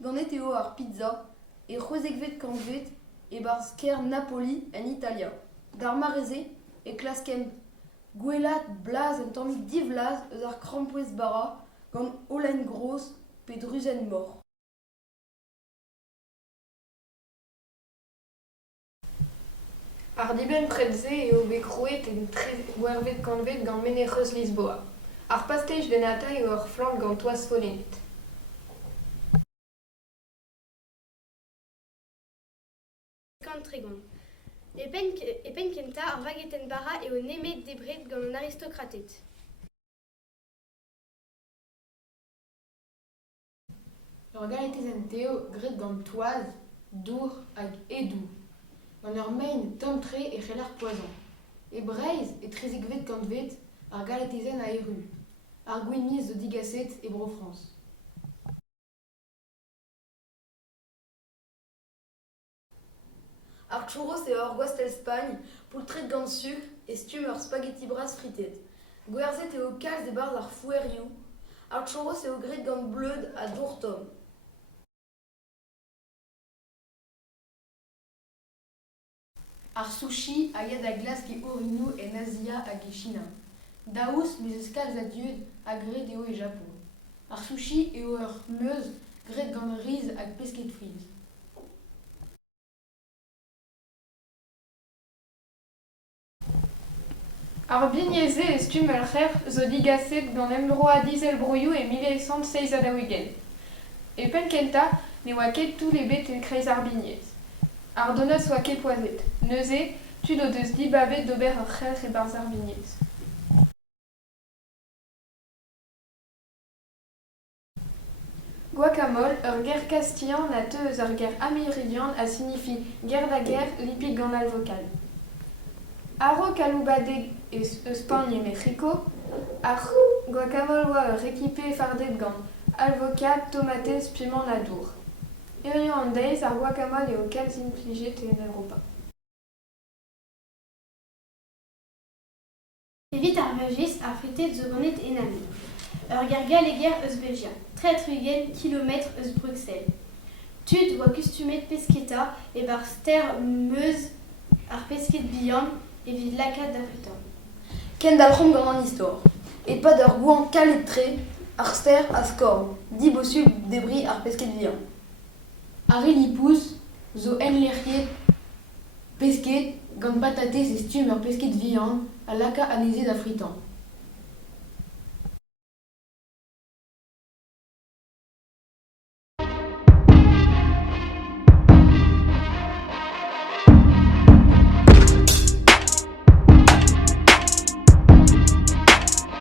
Ganeteo ar pizza, e c'hozegvet kanvet e barz ker Napoli en Italia. D'ar mareze e klasken gwelat blaz en tammig divlaz eus ar krampouez bara gant holen gros pe druzen mor. Ar dibenn pretze eo bet krouet en wervet kanvet gant Menec'heus Lisboa. Ar pastej de nata eo ur flank gant toaz follenit. Tregon. E pen kenta ar vageten bara eo nemet debret gant an aristokratet. Ur galetezenn teo grit gant toaz, dour hag edou. Gant ur mein tomtre e c'heller poazon. E Breizh e trezegvet kantvet ar galetezenn a eru. Ar gwiniz zo digaset e bro France. Ar churros eo ur gwastel Spagn poultret gant sukr e stum ur spaghetti bras fritet. Gwerzhet eo kalz e barz ar fouerioù. Ar churros eo grit gant bleud a dour tom. Ar sushi a ya da glas ke orinou en Asia hag e China. Daous bez eus kalz a diud a gret eo e Japon. Ar sushi eo ur meuz gret gant riz hag pesked friz. Ar bigneze e stum al c'hef zo digaset gant emdroa dizel broioù e 1606 a daouigent. E pen kenta ne oa ket tout le bet en kreiz ar bignez. Ar donat oa ket poazet. Neuze, tud o deus dibavet d'ober ar c'hef e barz ar bignez. Guacamole, ur ger kastian na teus ur ger amerindian a signifi ger da ger lipig gant al vokal. Aro kaloubadeg eus Spagn e Mexico, ar guacamole oa ur ekipe fardet gant alvokat, tomatez, piment na dour. Erioù an deiz, ar guacamole eo kalz implijet en Europa. Evit ar vajez ar fritet zo ganet enami. Ur ger galeger eus Belgia, tret ugent kilometr eus Bruxelles. Tud oa kustumet pesketa e bar ster meuz ar pesket bihan evit lakat da fritan. Ken dalc'homp gant an istor. Et pad ur gouan kalet tre, ar ster a skorn, di bossul debri ar pesket vihan. Ar elipouz zo enlerc'hiet pesket gant patatez e stum ur pesket vihan a laka aneze da fritan.